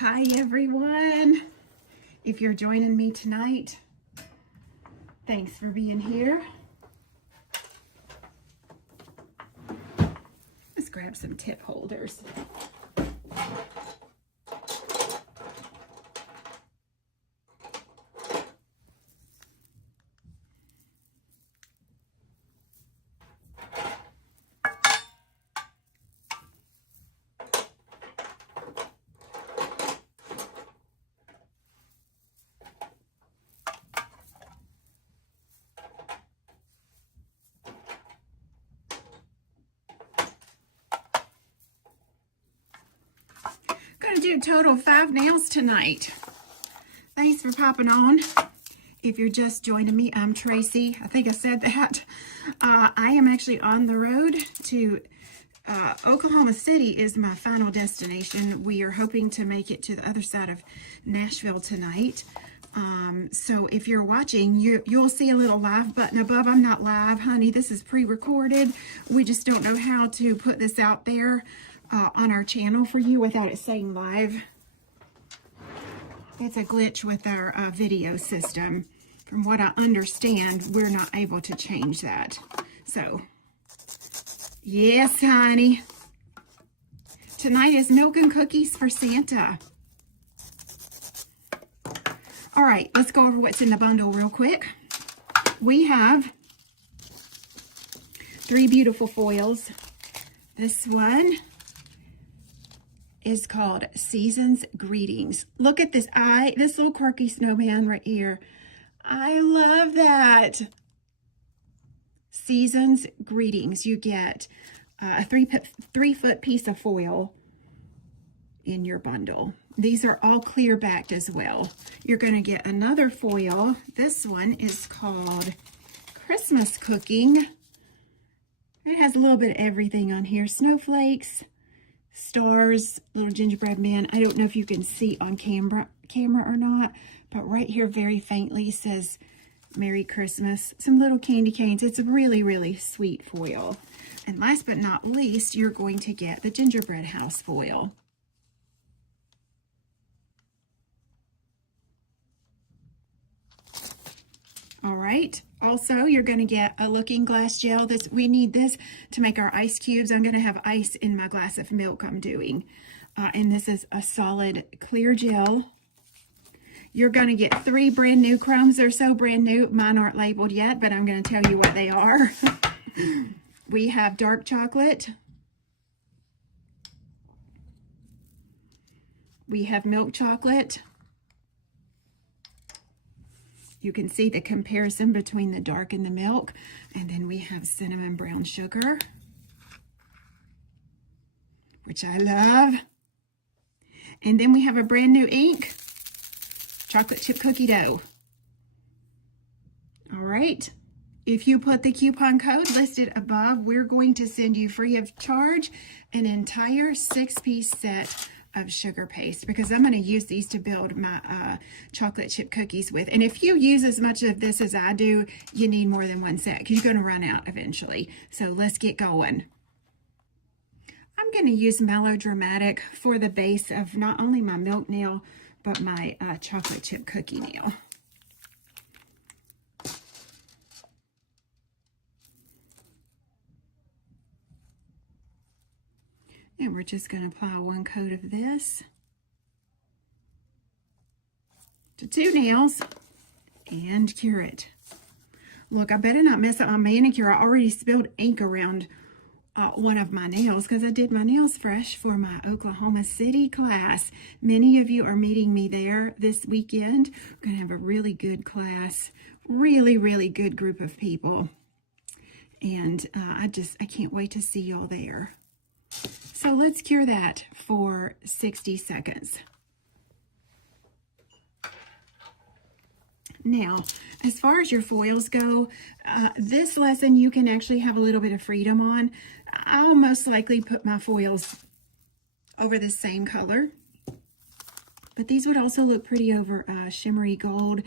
Hi everyone. If you're joining me tonight, thanks for being here. Let's grab some tip holders. Going to do a total of 5 nails tonight. Thanks for popping on. If you're just joining me, I'm Tracy. I think I said that. I am actually on the road to Oklahoma City is my final destination. We are hoping to make it to the other side of Nashville tonight. So if you're watching, you'll see a little live button above. I'm not live, honey. This is pre-recorded. We just don't know how to put this out there on our channel for you without it saying live. It's a glitch with our video system. From what I understand, we're not able to change that. So, yes, honey. Tonight is milk and cookies for Santa. All right, let's go over what's in the bundle real quick. We have 3 beautiful foils. This one is called Season's Greetings. Look at this this little quirky snowman right here. I love that. Season's Greetings. You get a 3-foot piece of foil in your bundle. These are all clear backed as well. You're going to get another foil. This one is called Christmas Cooking. It has a little bit of everything on here. Snowflakes, stars, little gingerbread men. I don't know if you can see on camera or not, but right here very faintly says Merry Christmas. Some little candy canes. It's a really, really sweet foil. And last but not least, you're going to get the gingerbread house foil. All right. Also, you're going to get a looking glass gel. We need this to make our ice cubes. I'm going to have ice in my glass of milk I'm doing. And this is a solid clear gel. You're going to get 3 brand new crumbs. They're so brand new. Mine aren't labeled yet, but I'm going to tell you what they are. We have dark chocolate. We have milk chocolate. You can see the comparison between the dark and the milk. And then we have cinnamon brown sugar, which I love. And then we have a brand new ink, chocolate chip cookie dough. All right. If you put the coupon code listed above, we're going to send you free of charge an entire 6-piece set of sugar paste, because I'm going to use these to build my chocolate chip cookies with. And if you use as much of this as I do, you need more than one set because you're going to run out eventually. So let's get going. I'm going to use Melodramatic for the base of not only my milk nail, but my chocolate chip cookie nail. And we're just going to apply 1 coat of this to 2 nails and cure it. Look, I better not mess up my manicure. I already spilled ink around one of my nails because I did my nails fresh for my Oklahoma City class. Many of you are meeting me there this weekend. We're going to have a really good class, really, really good group of people. And I can't wait to see y'all there. So let's cure that for 60 seconds. Now, as far as your foils go, this lesson you can actually have a little bit of freedom on. I'll most likely put my foils over the same color, but these would also look pretty over shimmery gold,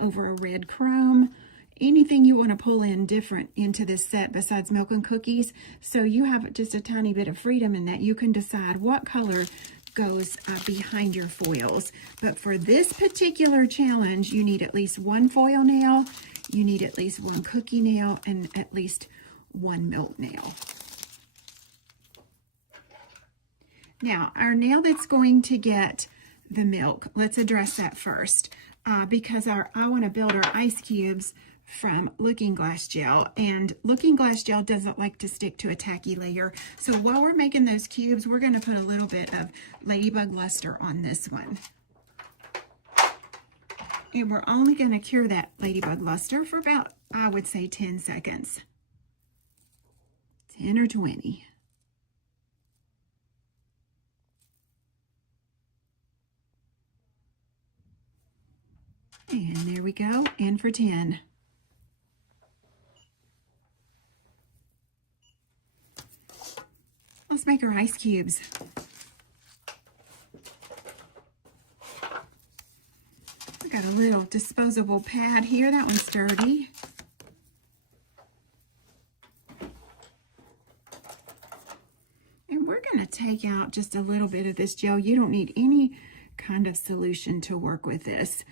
over a red chrome. Anything you want to pull in different into this set besides milk and cookies. So you have just a tiny bit of freedom in that you can decide what color goes behind your foils. But for this particular challenge, you need at least one foil nail, you need at least one cookie nail, and at least one milk nail. Now, our nail that's going to get the milk, let's address that first, because I want to build our ice cubes from Looking Glass Gel, and Looking Glass Gel doesn't like to stick to a tacky layer. So while we're making those cubes, we're going to put a little bit of Ladybug Luster on this one. And we're only going to cure that Ladybug Luster for about, I would say, 10 seconds. 10 or 20. And there we go, and for 10. Let's make our ice cubes. I got a little disposable pad here. That one's sturdy. And we're going to take out just a little bit of this gel. You don't need any kind of solution to work with this.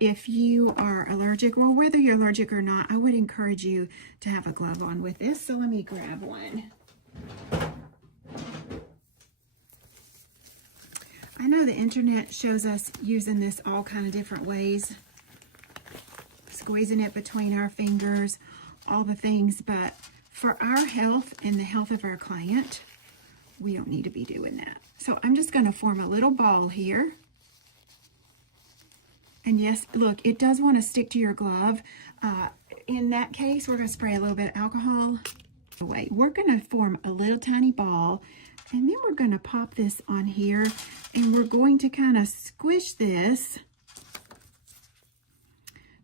If you are allergic, well, whether you're allergic or not, I would encourage you to have a glove on with this. So let me grab one. I know the internet shows us using this all kind of different ways, squeezing it between our fingers, all the things, but for our health and the health of our client, we don't need to be doing that. So I'm just going to form a little ball here. And yes, look, it does want to stick to your glove. In that case, we're going to spray a little bit of alcohol. We're going to form a little tiny ball, and then we're going to pop this on here, and we're going to kind of squish this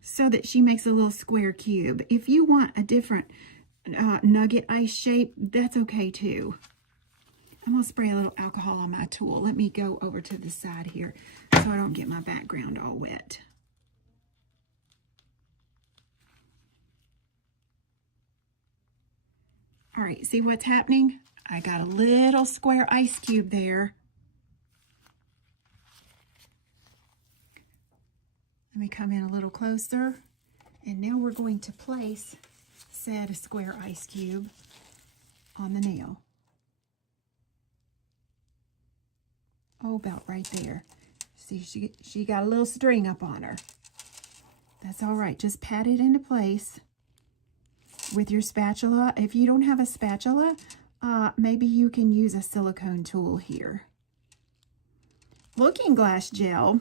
so that she makes a little square cube. If you want a different nugget ice shape, that's okay too. I'm going to spray a little alcohol on my tool. Let me go over to the side here so I don't get my background all wet. All right, see what's happening? I got a little square ice cube there. Let me come in a little closer. And now we're going to place said square ice cube on the nail. Oh, about right there. See, she got a little string up on her. That's all right. Just pat it into place with your spatula. If you don't have a spatula, maybe you can use a silicone tool here. Looking Glass Gel.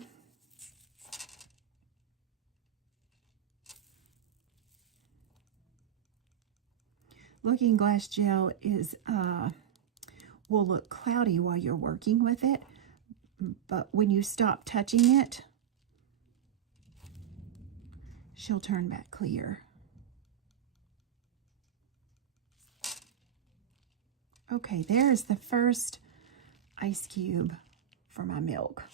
Looking Glass Gel is will look cloudy while you're working with it, but when you stop touching it, she'll turn back clear. Okay, there's the first ice cube for my milk.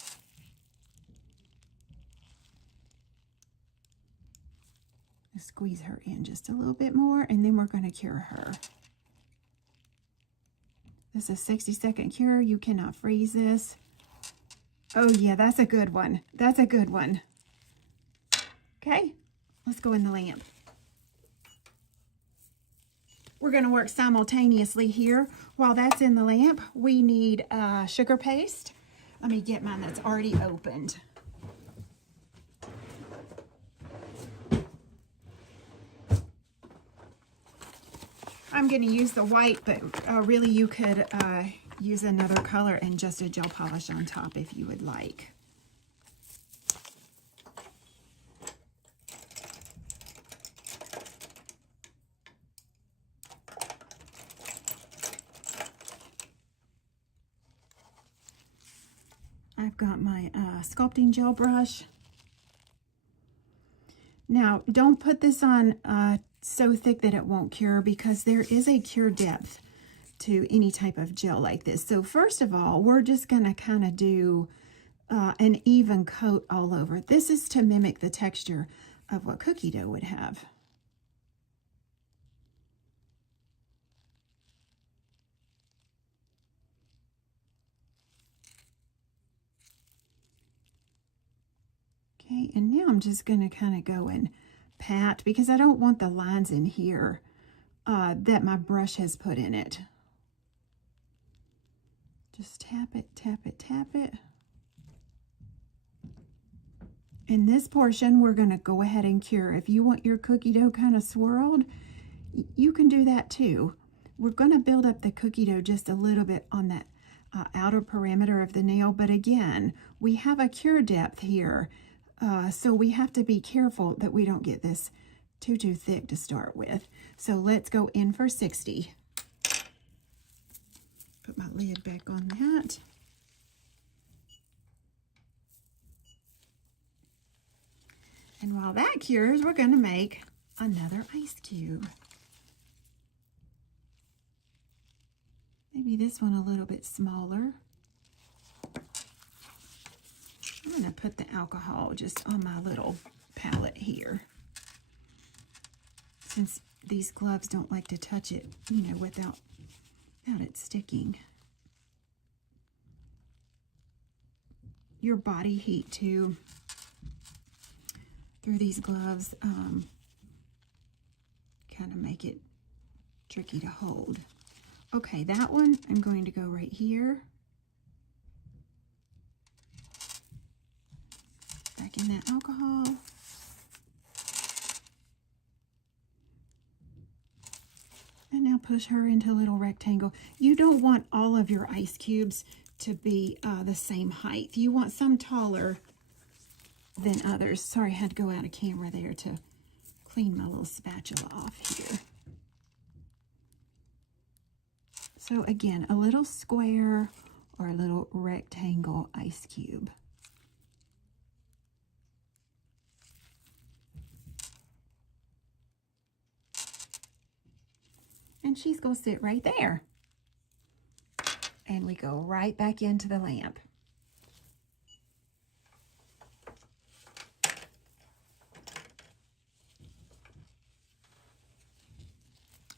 Squeeze her in just a little bit more, and then we're going to cure her. This is a 60-second cure. You cannot freeze this. Oh yeah, that's a good one. That's a good one. Okay, let's go in the lamp. We're going to work simultaneously here. While that's in the lamp, we need sugar paste. Let me get mine that's already opened. I'm going to use the white, but really you could use another color and just a gel polish on top if you would like. I've got my sculpting gel brush. Now, don't put this on so thick that it won't cure, because there is a cure depth to any type of gel like this. So first of all, we're just going to kind of do an even coat all over. This is to mimic the texture of what cookie dough would have. Okay, and now I'm just going to kind of go and pat because I don't want the lines in here that my brush has put in it. Just tap it, tap it, tap it. In this portion, we're going to go ahead and cure. If you want your cookie dough kind of swirled, you can do that too. We're going to build up the cookie dough just a little bit on that outer perimeter of the nail, but again, we have a cure depth here, so we have to be careful that we don't get this too thick to start with. So let's go in for 60. Put my lid back on that. And while that cures, we're going to make another ice cube. Maybe this one a little bit smaller. I'm going to put the alcohol just on my little palette here. Since these gloves don't like to touch it, you know, without it sticking. Your body heat too through these gloves kind of make it tricky to hold. Okay, that one I'm going to go right here. Back in that alcohol. And now push her into a little rectangle. You don't want all of your ice cubes to be the same height. You want some taller than others. Sorry, I had to go out of camera there to clean my little spatula off here. So again, a little square or a little rectangle ice cube. And she's going to sit right there. And we go right back into the lamp.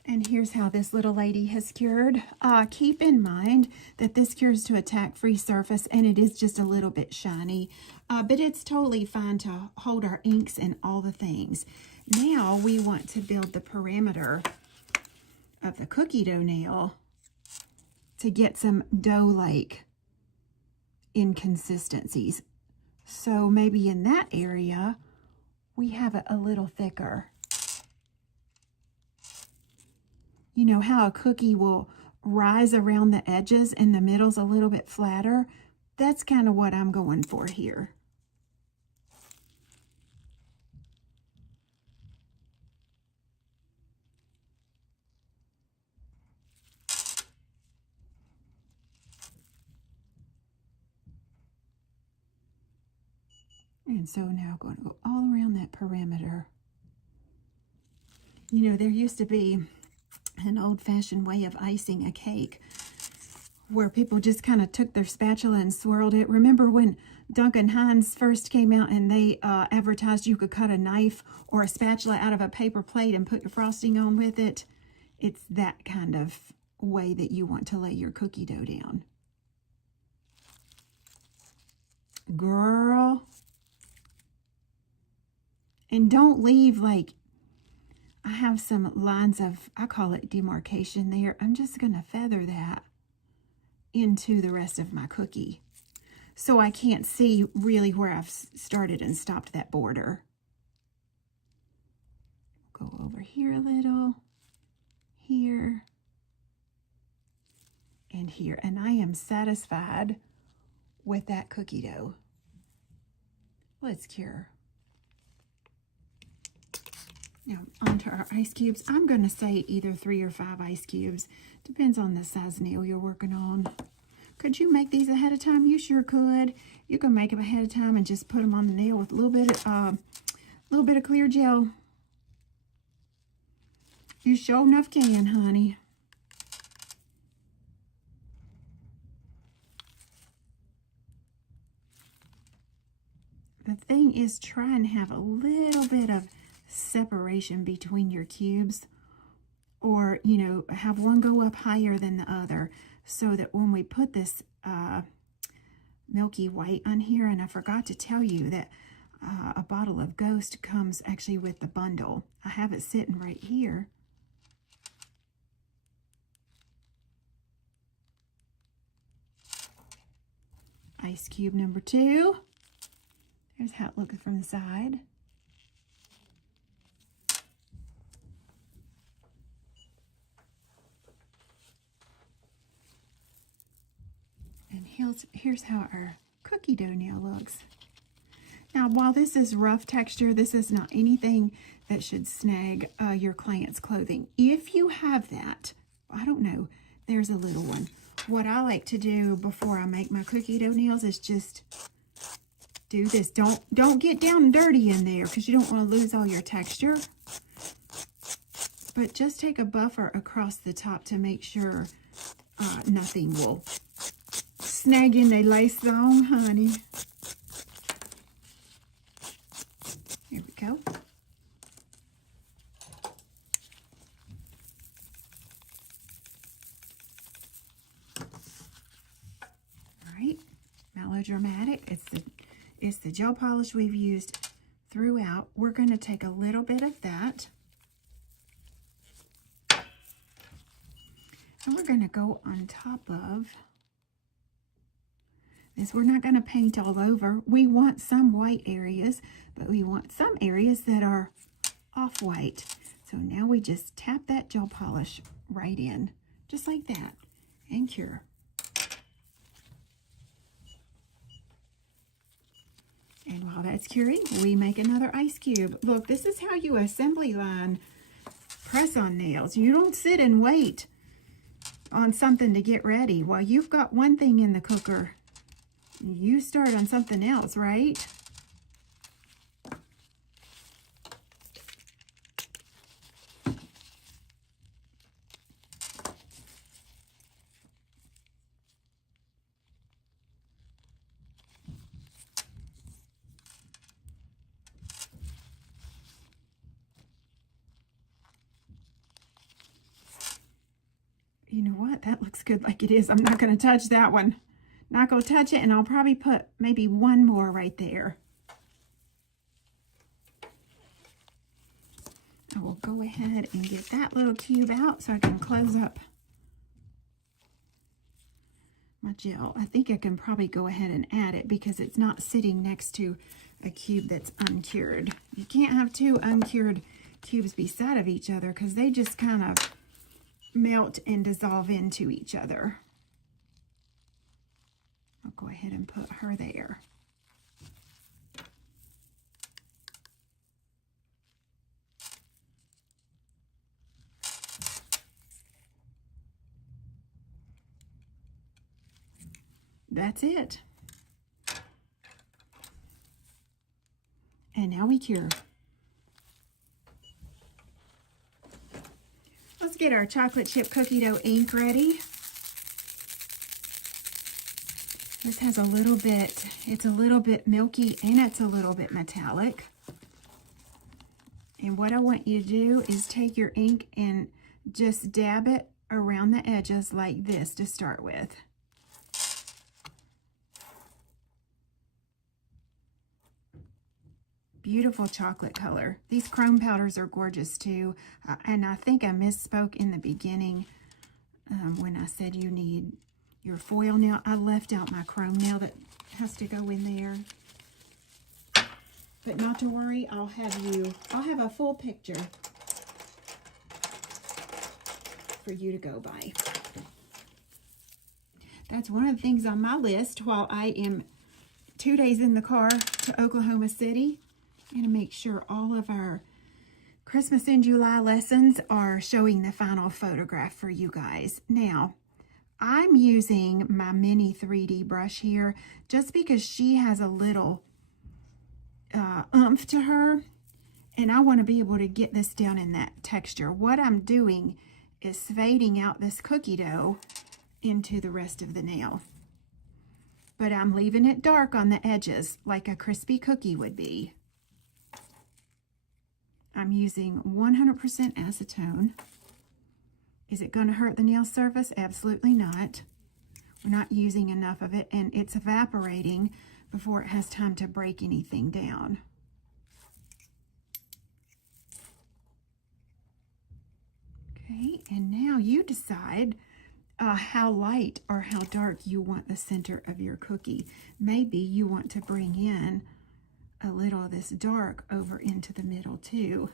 And here's how this little lady has cured. Keep in mind that this cures to a tack-free surface, and it is just a little bit shiny, but it's totally fine to hold our inks and all the things. Now we want to build the parameter of the cookie dough nail to get some dough-like inconsistencies. So maybe in that area, we have it a little thicker. You know how a cookie will rise around the edges and the middle's a little bit flatter? That's kind of what I'm going for here. And so now I'm going to go all around that perimeter. You know, there used to be an old-fashioned way of icing a cake where people just kind of took their spatula and swirled it. Remember when Duncan Hines first came out and they advertised you could cut a knife or a spatula out of a paper plate and put your frosting on with it? It's that kind of way that you want to lay your cookie dough down. Girl. And don't leave, like, I have some lines of, I call it demarcation there. I'm just going to feather that into the rest of my cookie, so I can't see really where I've started and stopped that border. Go over here a little, here, and here. And I am satisfied with that cookie dough. Let's cure. Now, onto our ice cubes. I'm going to say either 3 or 5 ice cubes. Depends on the size nail you're working on. Could you make these ahead of time? You sure could. You can make them ahead of time and just put them on the nail with a little bit of clear gel. You sure enough can, honey. The thing is, try and have a little bit of separation between your cubes, or you know, have one go up higher than the other, so that when we put this milky white on here, and I forgot to tell you that a bottle of Ghost comes actually with the bundle. I have it sitting right here. Ice cube number 2. There's how it looks from the side. And here's how our cookie dough now looks. Now, while this is rough texture, this is not anything that should snag your client's clothing. If you have that, I don't know, there's a little one. What I like to do before I make my cookie dough nails is just do this. Don't get down dirty in there because you don't want to lose all your texture. But just take a buffer across the top to make sure nothing will snag in the lace zone, honey. Here we go. All right, melodramatic. It's the gel polish we've used throughout. We're going to take a little bit of that. And we're going to go on top of this. We're not going to paint all over. We want some white areas, but we want some areas that are off-white. So now we just tap that gel polish right in, just like that, and cure. And while that's curing, we make another ice cube. Look, this is how you assembly line press-on nails. You don't sit and wait on something to get ready. While you've got one thing in the cooker, you start on something else, right? You know what? That looks good like it is. I'm not going to touch that one. Not going to touch it, and I'll probably put maybe one more right there. I will go ahead and get that little cube out so I can close up my gel. I think I can probably go ahead and add it because it's not sitting next to a cube that's uncured. You can't have two uncured cubes beside of each other because they just kind of melt and dissolve into each other. I'll go ahead and put her there. That's it. And now we cure. Let's get our chocolate chip cookie dough ink ready. This has a little bit, it's a little bit milky and it's a little bit metallic. And what I want you to do is take your ink and just dab it around the edges like this to start with. Beautiful chocolate color. These chrome powders are gorgeous too. And I think I misspoke in the beginning when I said you need your foil nail. I left out my chrome nail that has to go in there. But not to worry, I'll have a full picture for you to go by. That's one of the things on my list while I am 2 days in the car to Oklahoma City. I'm going to make sure all of our Christmas in July lessons are showing the final photograph for you guys. Now, I'm using my mini 3D brush here just because she has a little oomph to her, and I want to be able to get this down in that texture. What I'm doing is fading out this cookie dough into the rest of the nail. But I'm leaving it dark on the edges like a crispy cookie would be. I'm using 100% acetone. Is it going to hurt the nail surface? Absolutely not. We're not using enough of it, and it's evaporating, before it has time to break anything down. Okay, and now you decide how light or how dark you want the center of your cookie. Maybe you want to bring in a little of this dark over into the middle too.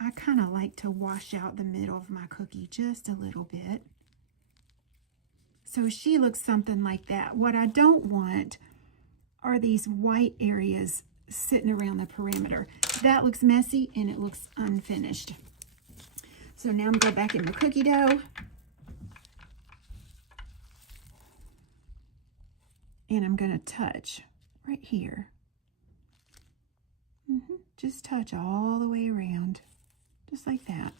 I kind of like to wash out the middle of my cookie just a little bit. So she looks something like that. What I don't want are these white areas sitting around the perimeter. That looks messy and it looks unfinished. So now I'm going to go back in the cookie dough. And I'm going to touch right here. Just touch all the way around. Just like that.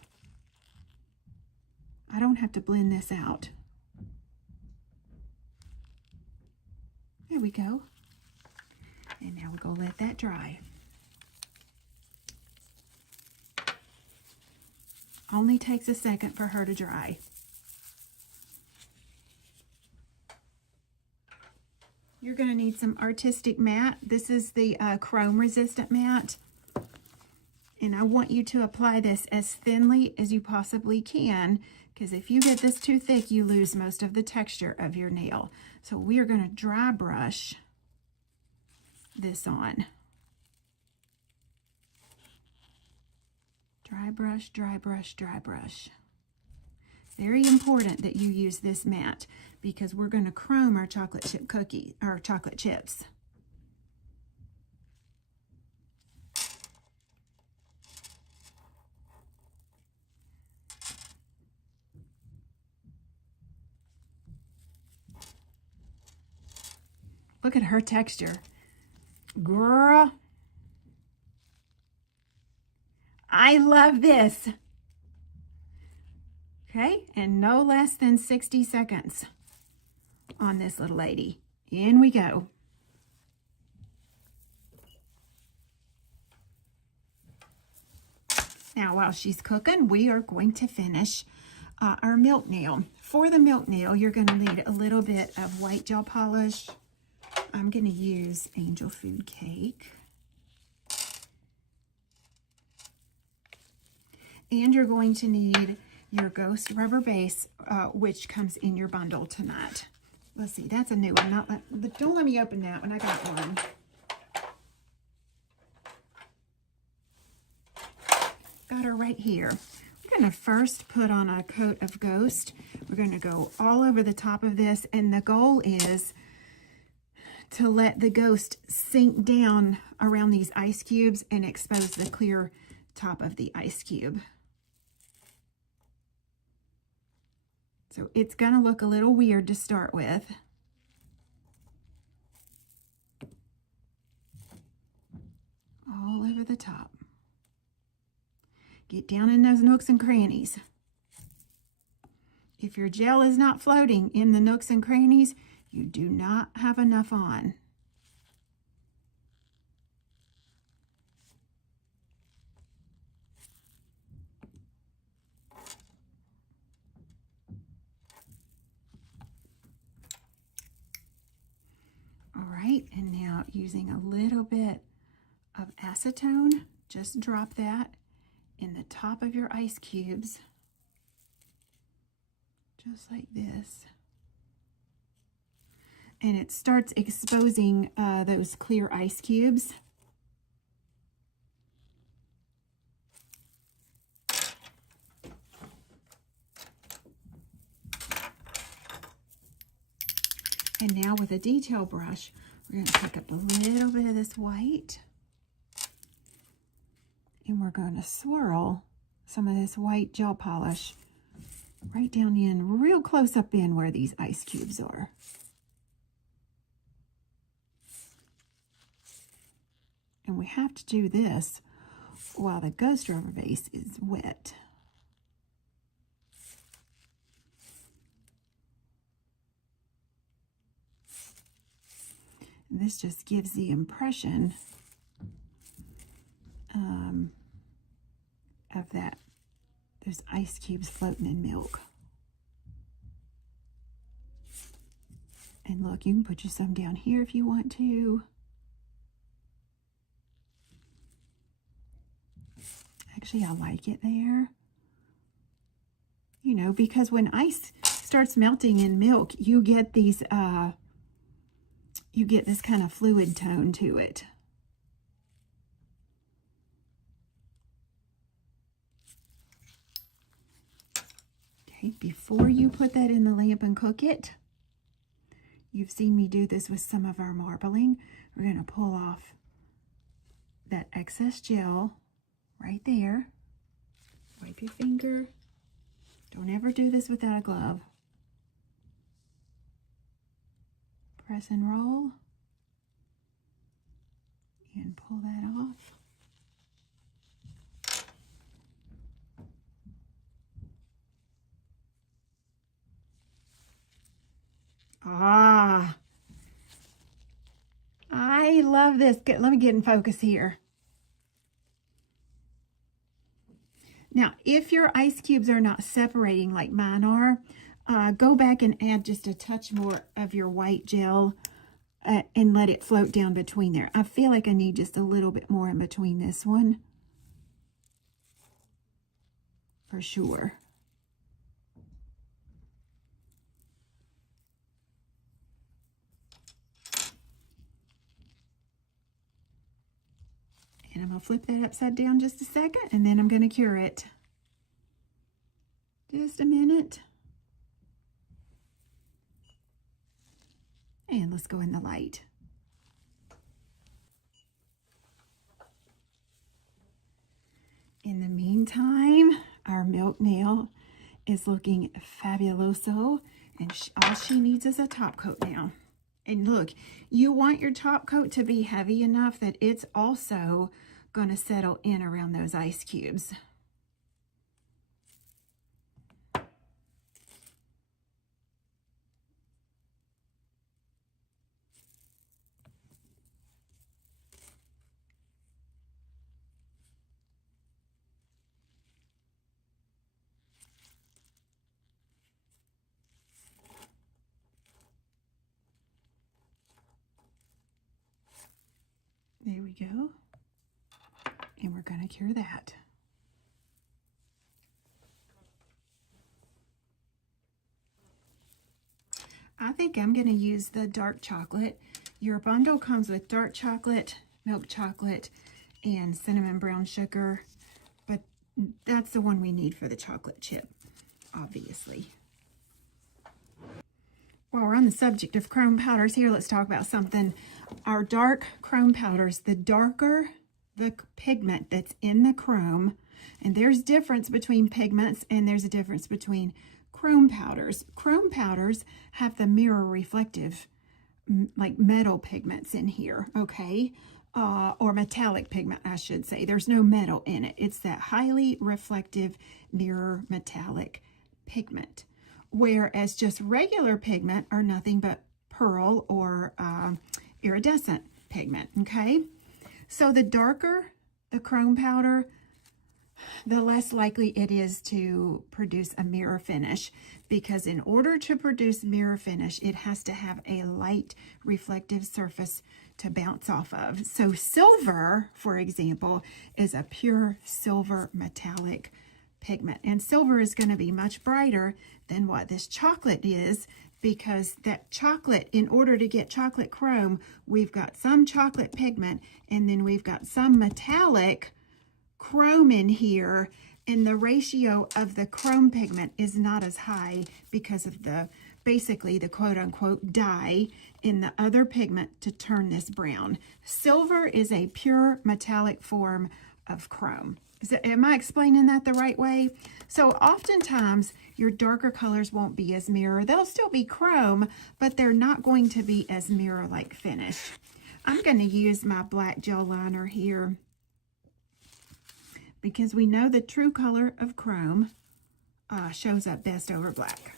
I don't have to blend this out. There we go. And now we're going to let that dry. Only takes a second for her to dry. You're going to need some artistic mat. This is the chrome resistant mat. And I want you to apply this as thinly as you possibly can, because if you get this too thick, you lose most of the texture of your nail. So we are going to dry brush this on. Dry brush, dry brush, dry brush. Very important that you use this mat because we're going to chrome our chocolate chip cookie, our chocolate chips. Look at her texture. Girl, I love this. Okay, and no less than 60 seconds on this little lady. In we go. Now, while she's cooking, we are going to finish our milk nail. For the milk nail, you're going to need a little bit of white gel polish. I'm going to use Angel Food Cake. And you're going to need your Ghost rubber base, which comes in your bundle tonight. Let's see, that's a new one. Don't let me open that one. I got one. Got her right here. We're going to first put on a coat of Ghost. We're going to go all over the top of this, and the goal is to let the Ghost sink down around these ice cubes and expose the clear top of the ice cube. So it's going to look a little weird to start with. All over the top. Get down in those nooks and crannies. If your gel is not floating in the nooks and crannies, you do not have enough on. All right, and now using a little bit of acetone, just drop that in the top of your ice cubes, just like this. And it starts exposing those clear ice cubes. And now with a detail brush, we're going to pick up a little bit of this white. And we're going to swirl some of this white gel polish right down in, real close up in where these ice cubes are. And we have to do this while the Ghost rubber base is wet. This just gives the impression of that there's ice cubes floating in milk. And look, you can put you some down here if you want to. Actually, I like it there. You know, because when ice starts melting in milk, you get these, you get this kind of fluid tone to it. Okay, before you put that in the lamp and cook it, you've seen me do this with some of our marbling. We're going to pull off that excess gel right there. Wipe your finger. Don't ever do this without a glove. Press and roll. And pull that off. Ah, I love this. Let me get in focus here. Now, if your ice cubes are not separating like mine are, go back and add just a touch more of your white gel and let it float down between there. I feel like I need just a little bit more in between this one. For sure. And I'm going to flip that upside down just a second, and then I'm going to cure it. Just a minute. And let's go in the light. In the meantime, our milk nail is looking fabuloso, and all she needs is a top coat now. And look, you want your top coat to be heavy enough that it's also going to settle in around those ice cubes. There we go. And we're going to cure that. I think I'm going to use the dark chocolate. Your bundle comes with dark chocolate, milk chocolate, and cinnamon brown sugar. But that's the one we need for the chocolate chip, obviously. While we're on the subject of chrome powders here, let's talk about something. Our dark chrome powders, the darker the pigment that's in the chrome, and there's difference between pigments and there's a difference between chrome powders. Chrome powders have the mirror reflective, like metal pigments in here, okay? Or metallic pigment, I should say. There's no metal in it. It's that highly reflective mirror metallic pigment. Whereas just regular pigment are nothing but pearl or iridescent pigment, okay? So the darker the chrome powder, the less likely it is to produce a mirror finish, because in order to produce mirror finish, it has to have a light reflective surface to bounce off of. So silver, for example, is a pure silver metallic pigment, and silver is going to be much brighter than what this chocolate is, because that chocolate, in order to get chocolate chrome, we've got some chocolate pigment and then we've got some metallic chrome in here, and the ratio of the chrome pigment is not as high because of the, basically the quote-unquote dye in the other pigment to turn this brown. Silver is a pure metallic form of chrome. Am I explaining that the right way? So oftentimes your darker colors won't be as mirror. They'll still be chrome, but they're not going to be as mirror-like finish. I'm going to use my black gel liner here because we know the true color of chrome shows up best over black.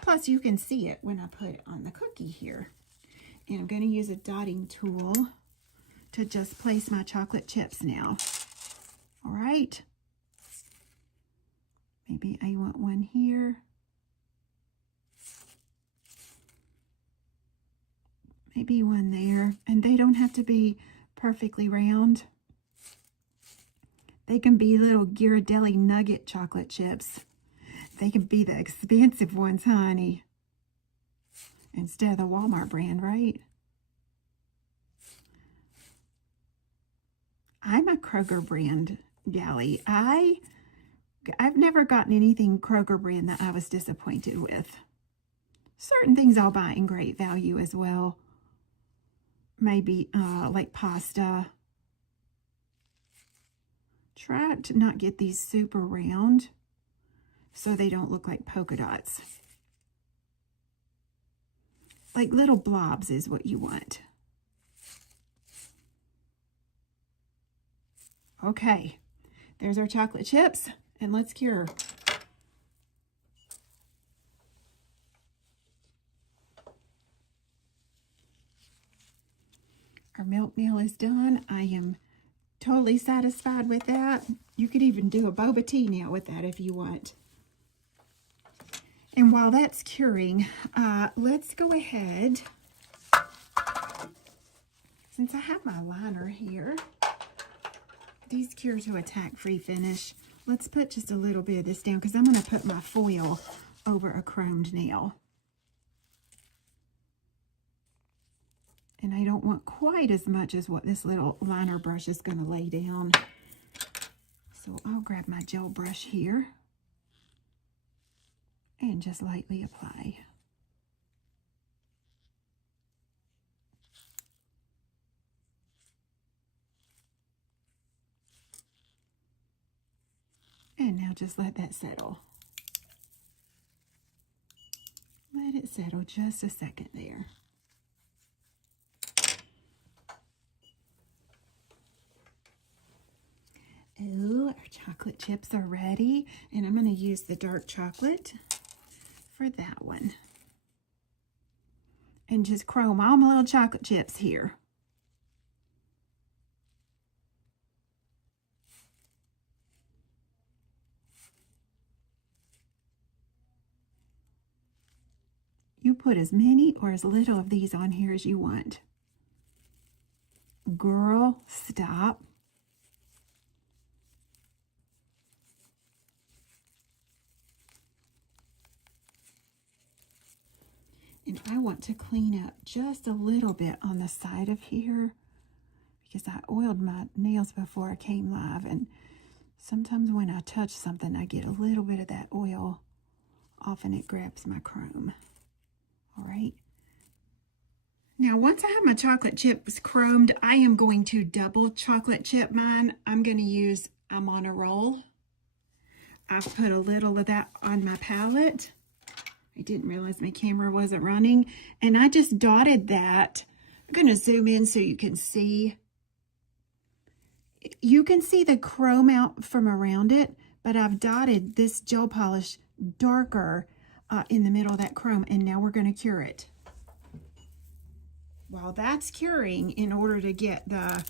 Plus you can see it when I put it on the cookie here. And I'm going to use a dotting tool to just place my chocolate chips now. All right. Maybe I want one here. Maybe one there. And they don't have to be perfectly round. They can be little Ghirardelli nugget chocolate chips. They can be the expensive ones, honey. Instead of the Walmart brand, right? I'm a Kroger brand galley. I've never gotten anything Kroger brand that I was disappointed with. Certain things I'll buy in great value as well. Maybe like pasta. Try to not get these super round so they don't look like polka dots. Like little blobs is what you want. Okay, there's our chocolate chips, and let's cure. Our milk nail is done. I am totally satisfied with that. You could even do a boba tea nail with that if you want. And while that's curing, let's go ahead, since I have my liner here, these cure to a tack-free finish. Let's put just a little bit of this down because I'm going to put my foil over a chromed nail. And I don't want quite as much as what this little liner brush is going to lay down. So I'll grab my gel brush here and just lightly apply. And now just let that settle. Let it settle just a second there. Oh, our chocolate chips are ready. And I'm going to use the dark chocolate for that one. And just chrome all my little chocolate chips here. You put as many or as little of these on here as you want. Girl, stop. And I want to clean up just a little bit on the side of here because I oiled my nails before I came live, and sometimes when I touch something I get a little bit of that oil off and it grabs my chrome. All right. Now, once I have my chocolate chips chromed, I am going to double chocolate chip mine. I'm going to use I'm on a roll. I've put a little of that on my palette. I didn't realize my camera wasn't running. And I just dotted that. I'm going to zoom in so you can see. You can see the chrome out from around it, but I've dotted this gel polish darker in the middle of that chrome, and now we're going to cure it. While that's curing, in order to get the,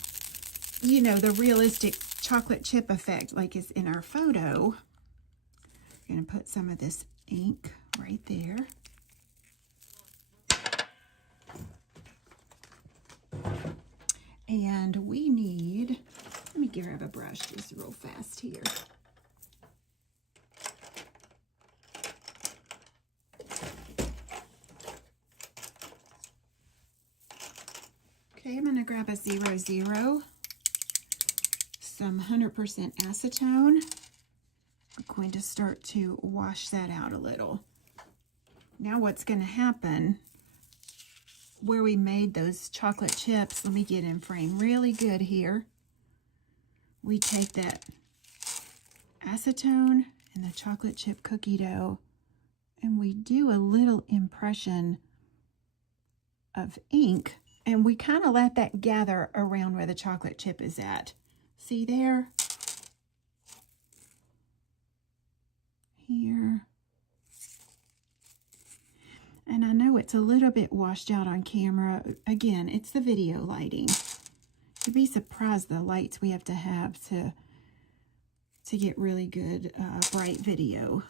you know, the realistic chocolate chip effect like is in our photo, I'm going to put some of this ink right there. And we need, let me grab a brush just real fast here. Okay, I'm going to grab a 00, some 100% acetone. I'm going to start to wash that out a little. Now what's going to happen, where we made those chocolate chips, let me get in frame really good here. We take that acetone and the chocolate chip cookie dough, and we do a little impression of ink, and we kind of let that gather around where the chocolate chip is at. See there? Here. And I know it's a little bit washed out on camera. Again, it's the video lighting. You'd be surprised the lights we have to get really good bright video.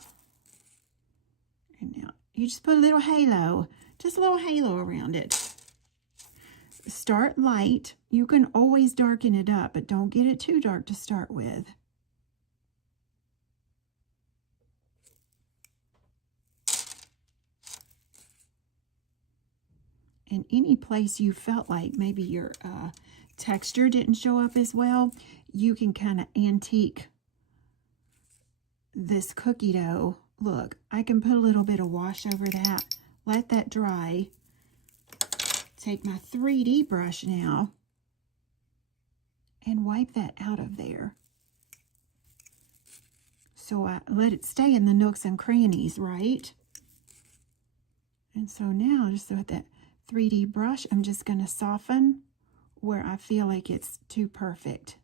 And now you just put a little halo, just a little halo around it. start light. You can always darken it up, but don't get it too dark to start with. In any place you felt like maybe your texture didn't show up as well, you can kind of antique this cookie dough. Look, I can put a little bit of wash over that, let that dry. Take my 3D brush now and wipe that out of there. So I let it stay in the nooks and crannies, right? And so now, just with that 3D brush, I'm just going to soften where I feel like it's too perfect.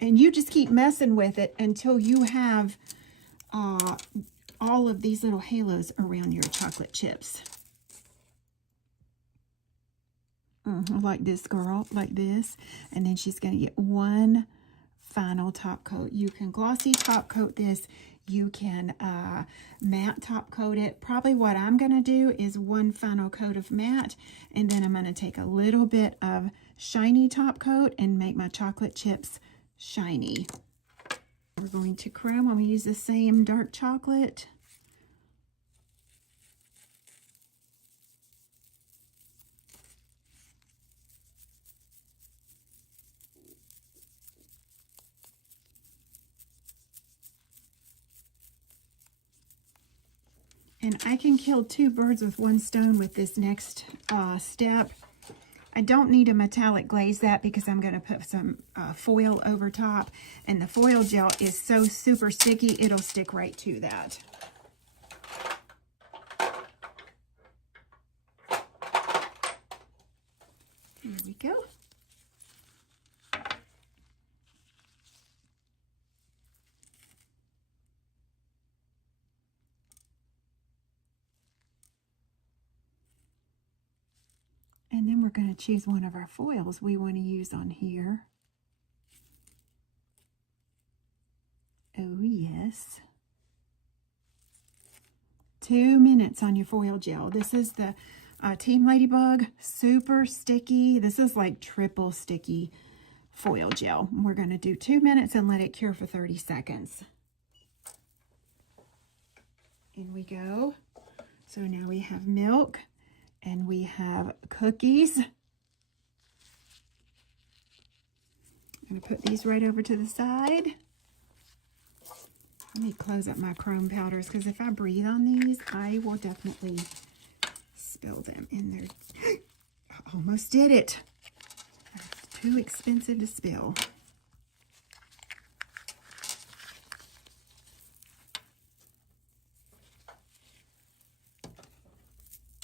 And you just keep messing with it until you have all of these little halos around your chocolate chips. Like this girl, like this. And then she's going to get one final top coat. You can glossy top coat this. You can matte top coat it. Probably what I'm going to do is one final coat of matte, and then I'm going to take a little bit of shiny top coat and make my chocolate chips shiny. We're going to chrome. I'm going to use the same dark chocolate. And I can kill two birds with one stone with this next step. I don't need a metallic glaze that because I'm going to put some foil over top. And the foil gel is so super sticky, it'll stick right to that. There we go. And then we're going to choose one of our foils we want to use on here. Oh, yes. 2 minutes on your foil gel. This is the Team Ladybug, super sticky. This is like triple sticky foil gel. We're going to do 2 minutes and let it cure for 30 seconds. In we go. So now we have milk. And we have cookies. I'm going to put these right over to the side. Let me close up my chrome powders because if I breathe on these, I will definitely spill them in there. I almost did it. Too expensive to spill.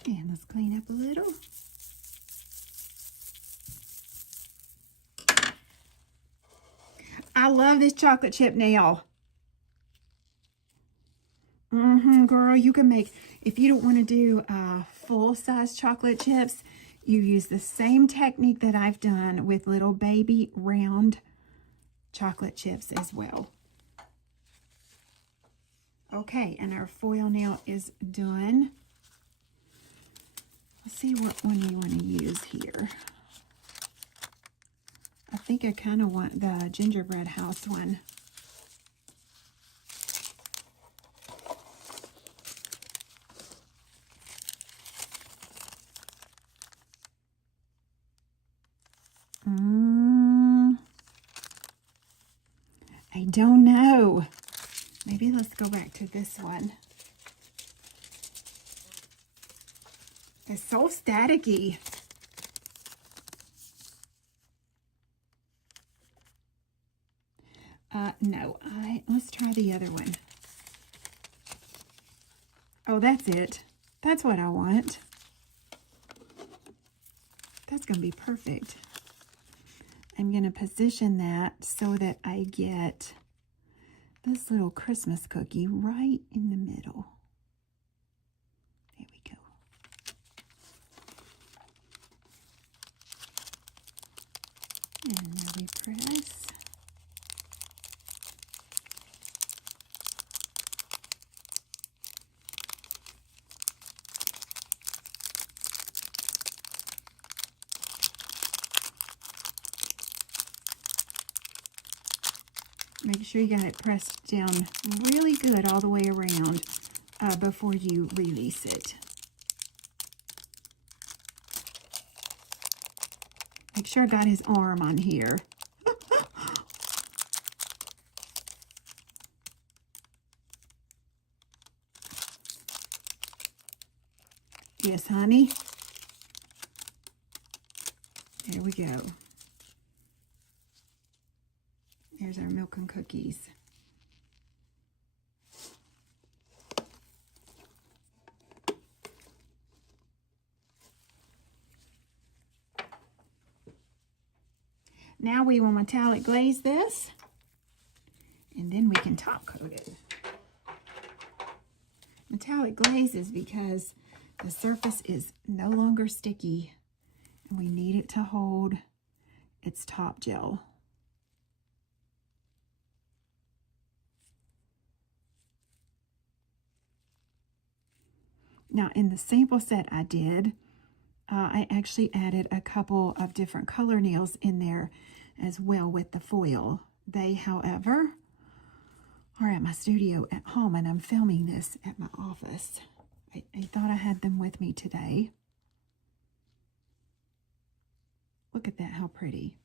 And let's clean up a little. I love this chocolate chip nail. Girl, you can make, if you don't want to do full-size chocolate chips, you use the same technique that I've done with little baby round chocolate chips as well. Okay, and our foil nail is done. Let's see what one we want to use here. I think I kind of want the gingerbread house one. I don't know. Maybe let's go back to this one. It's so staticky. No, let's try the other one. Oh, that's it. That's what I want. That's going to be perfect. I'm going to position that so that I get this little Christmas cookie right in the middle. There we go. And now we press. Make sure you got it pressed down really good all the way around before you release it. Make sure I got his arm on here. Yes, honey. There we go. There's our milk and cookies. Now we will metallic glaze this, and then we can top coat it. Metallic glaze is because the surface is no longer sticky, and we need it to hold its top gel. Now, in the sample set I did, I actually added a couple of different color nails in there as well with the foil. They, however, are at my studio at home, and I'm filming this at my office. I thought I had them with me today. Look at that, how pretty.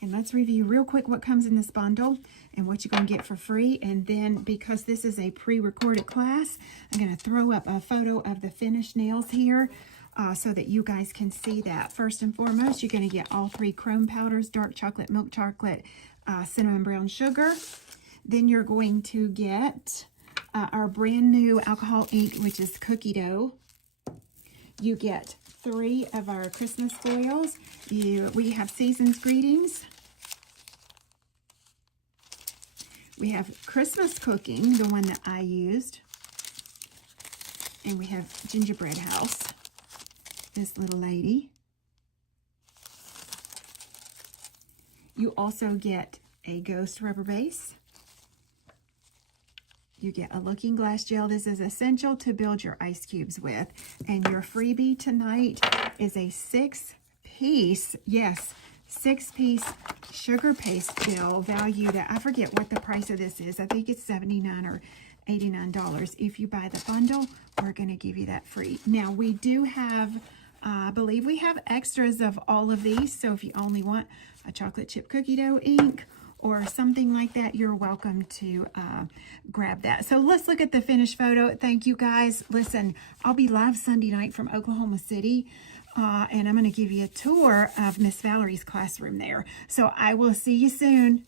And let's review real quick what comes in this bundle and what you're going to get for free. And then, because this is a pre-recorded class, I'm going to throw up a photo of the finished nails here so that you guys can see that. First and foremost, you're going to get all 3 chrome powders: dark chocolate, milk chocolate, cinnamon brown sugar. Then you're going to get our brand new alcohol ink, which is cookie dough. You get 3 of our Christmas foils. We have Season's Greetings. We have Christmas Cooking, the one that I used. And we have Gingerbread House, this little lady. You also get a ghost rubber base. You get a looking glass gel. This is essential to build your ice cubes with. And your freebie tonight is a 6-piece, yes, 6-piece sugar paste gel valued at, I forget what the price of this is. I think it's $79 or $89. If you buy the bundle, we're going to give you that free. Now, we do have, I believe we have extras of all of these. So if you only want a chocolate chip cookie dough ink or something like that, you're welcome to grab that. So let's look at the finished photo. Thank you, guys. Listen, I'll be live Sunday night from Oklahoma City, and I'm going to give you a tour of Miss Valerie's classroom there. So I will see you soon.